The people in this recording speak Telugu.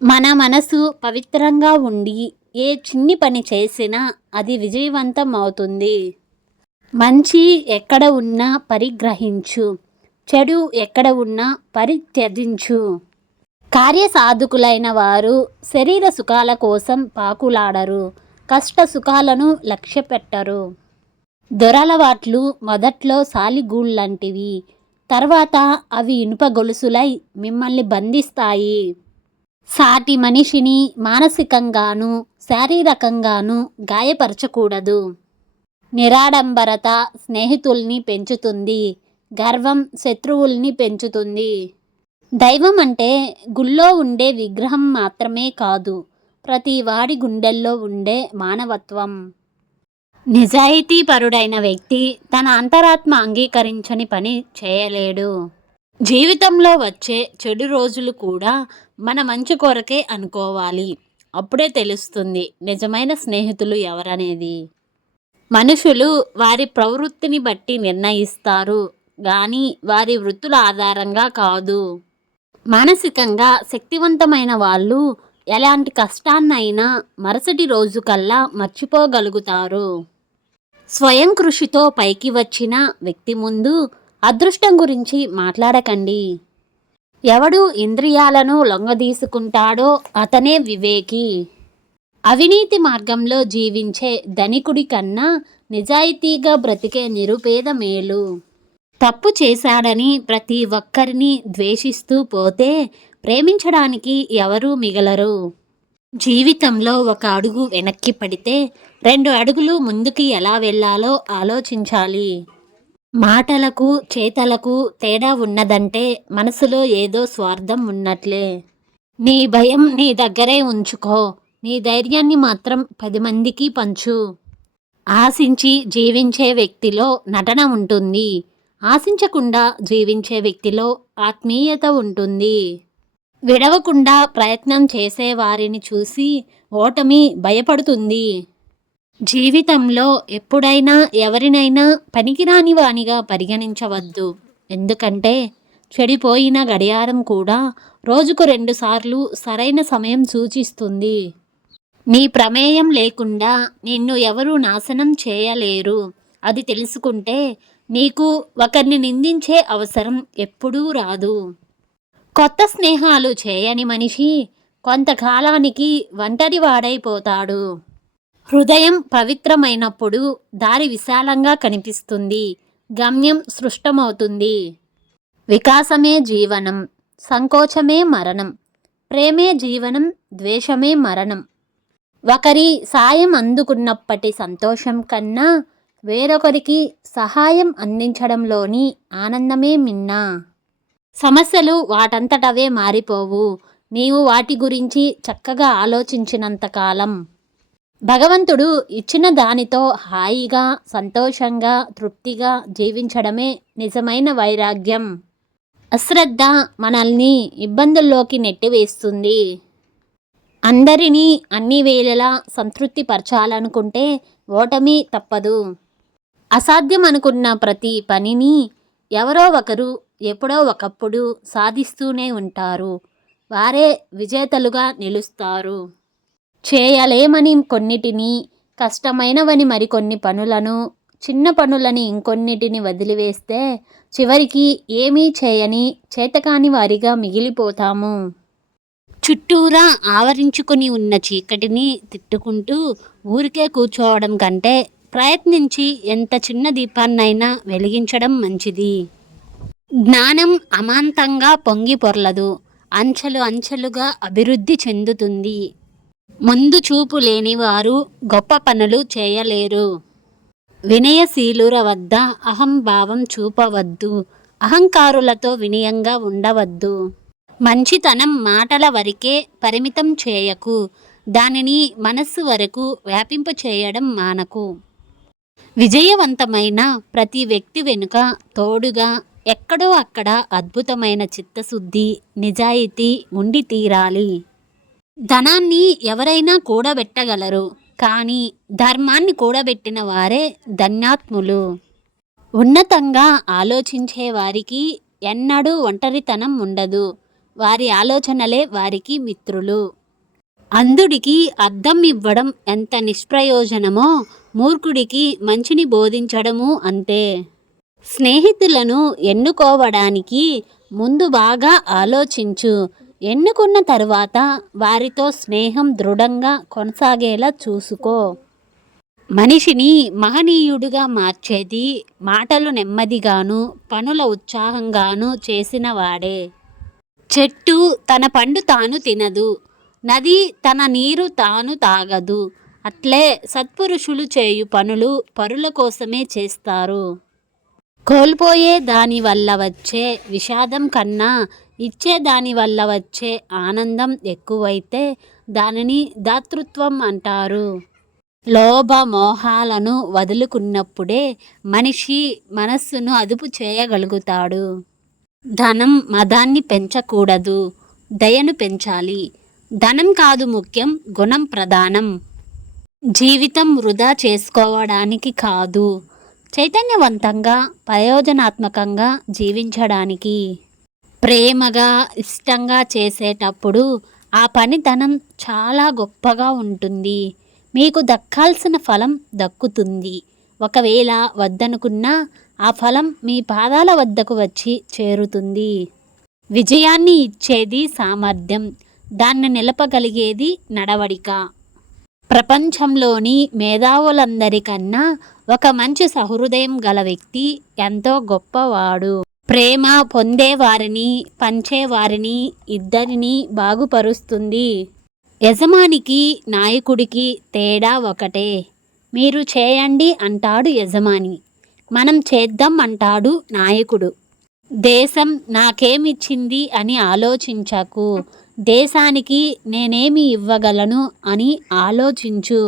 మన మనసు పవిత్రంగా ఉండి ఏ చిన్ని పని చేసినా అది విజయవంతం అవుతుంది. మంచి ఎక్కడ ఉన్నా పరిగ్రహించు, చెడు ఎక్కడ ఉన్నా పరిత్యజించు. కార్యసాధకులైన వారు శరీర సుఖాల కోసం పాకులాడరు, కష్ట సుఖాలను లక్ష్యపెట్టరు. దొరలవాట్లు మొదట్లో సాలిగూళ్ళంటివి, తర్వాత అవి ఇనుప గొలుసులై మిమ్మల్ని బంధిస్తాయి. సాటి మనిషిని మానసికంగానూ శారీరకంగానూ గాయపరచకూడదు. నిరాడంబరత స్నేహితుల్ని పెంచుతుంది, గర్వం శత్రువుల్ని పెంచుతుంది. దైవం అంటే గుళ్ళో ఉండే విగ్రహం మాత్రమే కాదు, ప్రతి వాడి గుండెల్లో ఉండే మానవత్వం. నిజాయితీపరుడైన వ్యక్తి తన అంతరాత్మ అంగీకరించని పని చేయలేడు. జీవితంలో వచ్చే చెడు రోజులు కూడా మన మంచి కొరకే అనుకోవాలి. అప్పుడే తెలుస్తుంది నిజమైన స్నేహితులు ఎవరనేది. మనుషులు వారి ప్రవృత్తిని బట్టి నిర్ణయిస్తారు కానీ వారి వృత్తుల ఆధారంగా కాదు. మానసికంగా శక్తివంతమైన వాళ్ళు ఎలాంటి కష్టాన్నైనా మరుసటి రోజు కల్లా మర్చిపోగలుగుతారు. స్వయం కృషితో పైకి వచ్చిన వ్యక్తి ముందు అదృష్టం గురించి మాట్లాడకండి. ఎవడు ఇంద్రియాలను లొంగదీసుకుంటాడో అతనే వివేకి. అవినీతి మార్గంలో జీవించే ధనికుడి కన్నా నిజాయితీగా బ్రతికే నిరుపేద మేలు. తప్పు చేశాడని ప్రతి ఒక్కరిని ద్వేషిస్తూ పోతే ప్రేమించడానికి ఎవరూ మిగలరు. జీవితంలో ఒక అడుగు వెనక్కి పడితే 2 అడుగులు ముందుకి ఎలా వెళ్ళాలో ఆలోచించాలి. మాటలకు చేతలకు తేడా ఉన్నదంటే మనసులో ఏదో స్వార్థం ఉన్నట్లే. నీ భయం నీ దగ్గరే ఉంచుకో, నీ ధైర్యాన్ని మాత్రం 10 మందికి పంచు. ఆశించి జీవించే వ్యక్తిలో నటన ఉంటుంది, ఆశించకుండా జీవించే వ్యక్తిలో ఆత్మీయత ఉంటుంది. విడవకుండా ప్రయత్నం చేసే వారిని చూసి ఓటమి భయపడుతుంది. జీవితంలో ఎప్పుడైనా ఎవరినైనా పనికిరాని వానిగా పరిగణించవద్దు. ఎందుకంటే చెడిపోయిన గడియారం కూడా రోజుకు 2 సార్లు సరైన సమయం సూచిస్తుంది. నీ ప్రమేయం లేకుండా నిన్ను ఎవరూ నాశనం చేయలేరు. అది తెలుసుకుంటే నీకు ఒకరిని నిందించే అవసరం ఎప్పుడూ రాదు. కొత్త స్నేహాలు చేయని మనిషి కొంతకాలానికి ఒంటరివాడైపోతాడు. హృదయం పవిత్రమైనప్పుడు దారి విశాలంగా కనిపిస్తుంది, గమ్యం స్పష్టమవుతుంది. వికాసమే జీవనం, సంకోచమే మరణం. ప్రేమే జీవనం, ద్వేషమే మరణం. ఒకరి సాయం అందుకున్నప్పటి సంతోషం కన్నా వేరొకరికి సహాయం అందించడంలోని ఆనందమే మిన్నా. సమస్యలు వాటంతటవే మారిపోవు, నీవు వాటి గురించి చక్కగా ఆలోచించినంతకాలం. భగవంతుడు ఇచ్చిన దానితో హాయిగా సంతోషంగా తృప్తిగా జీవించడమే నిజమైన వైరాగ్యం. అశ్రద్ధ మనల్ని ఇబ్బందుల్లోకి నెట్టివేస్తుంది. అందరినీ అన్ని వేళలా సంతృప్తి పరచాలనుకుంటే ఓటమి తప్పదు. అసాధ్యం అనుకున్న ప్రతి పనిని ఎవరో ఒకరు ఎప్పుడో ఒకప్పుడు సాధిస్తూనే ఉంటారు. వారే విజేతలుగా నిలుస్తారు. చేయలేమని కొన్నిటిని, కష్టమైనవని మరికొన్ని పనులను, చిన్న పనులని ఇంకొన్నిటిని వదిలివేస్తే చివరికి ఏమీ చేయని చేతకాని వారిగా మిగిలిపోతాము. చుట్టూరా ఆవరించుకొని ఉన్న చీకటిని తిట్టుకుంటూ ఊరికే కూర్చోవడం కంటే ప్రయత్నించి ఎంత చిన్న దీపాన్నైనా వెలిగించడం మంచిది. జ్ఞానం అమాంతంగా పొంగి పొర్లదు, అంచెలు అంచెలుగా అభివృద్ధి చెందుతుంది. ముందు చూపు లేనివారు గొప్ప పనులు చేయలేరు. వినయశీలుర వద్ద అహంభావం చూపవద్దు, అహంకారులతో వినయంగా ఉండవద్దు. మంచితనం మాటల వరకే పరిమితం చేయకు, దానిని మనస్సు వరకు వ్యాపింప చేయడం మానకు. విజయవంతమైన ప్రతి వ్యక్తి వెనుక తోడుగా ఎక్కడో అక్కడ అద్భుతమైన చిత్తశుద్ధి, నిజాయితీ ఉండి తీరాలి. ధనాన్ని ఎవరైనా కూడబెట్టగలరు, కానీ ధర్మాన్ని కూడబెట్టిన వారే ధన్యాత్ములు. ఉన్నతంగా ఆలోచించే వారికి ఎన్నడూ ఒంటరితనం ఉండదు. వారి ఆలోచనలే వారికి మిత్రులు. అంధుడికి అద్దం ఇవ్వడం ఎంత నిష్ప్రయోజనమో మూర్ఖుడికి మంచిని బోధించడము అంతే. స్నేహితులను ఎన్నుకోవడానికి ముందు బాగా ఆలోచించు. ఎన్నుకున్న తరువాత వారితో స్నేహం దృఢంగా కొనసాగేలా చూసుకో. మనిషిని మహనీయుడిగా మార్చేది మాటలు నెమ్మదిగాను పనుల ఉత్సాహంగాను చేసిన వాడే. చెట్టు తన పండు తాను తినదు, నది తన నీరు తాను తాగదు. అట్లే సత్పురుషులు చేయు పనులు పరుల కోసమే చేస్తారు. కోల్పోయే దాని వల్ల వచ్చే విషాదం కన్నా ఇచ్చే దాని వల్ల వచ్చే ఆనందం ఎక్కువైతే దానిని దాతృత్వం అంటారు. లోభ మోహాలను వదులుకున్నప్పుడే మనిషి మనస్సును అదుపు చేయగలుగుతాడు. ధనం మదాన్ని పెంచకూడదు, దయను పెంచాలి. ధనం కాదు ముఖ్యం, గుణం ప్రధానం. జీవితం వృధా చేసుకోవడానికి కాదు, చైతన్యవంతంగా ప్రయోజనాత్మకంగా జీవించడానికి. ప్రేమగా ఇష్టంగా చేసేటప్పుడు ఆ పనితనం చాలా గొప్పగా ఉంటుంది. మీకు దక్కాల్సిన ఫలం దక్కుతుంది. ఒకవేళ వద్దనుకున్నా ఆ ఫలం మీ పాదాల వద్దకు వచ్చి చేరుతుంది. విజయాన్ని ఇచ్చేది సామర్థ్యం, దాన్ని నిలపగలిగేది నడవడిక. ప్రపంచంలోని మేధావులందరికన్నా ఒక మంచి సహృదయం గల వ్యక్తి ఎంతో గొప్పవాడు. ప్రేమ పొందేవారిని పంచేవారిని ఇద్దరిని బాగుపరుస్తుంది. యజమానికి నాయకుడికి తేడా ఒకటే. మీరు చేయండి అంటాడు యజమాని, మనం చేద్దాం అంటాడు నాయకుడు. దేశం నాకేమిచ్చింది అని ఆలోచించకు, దేశానికి నేనేమి ఇవ్వగలను అని ఆలోచించు.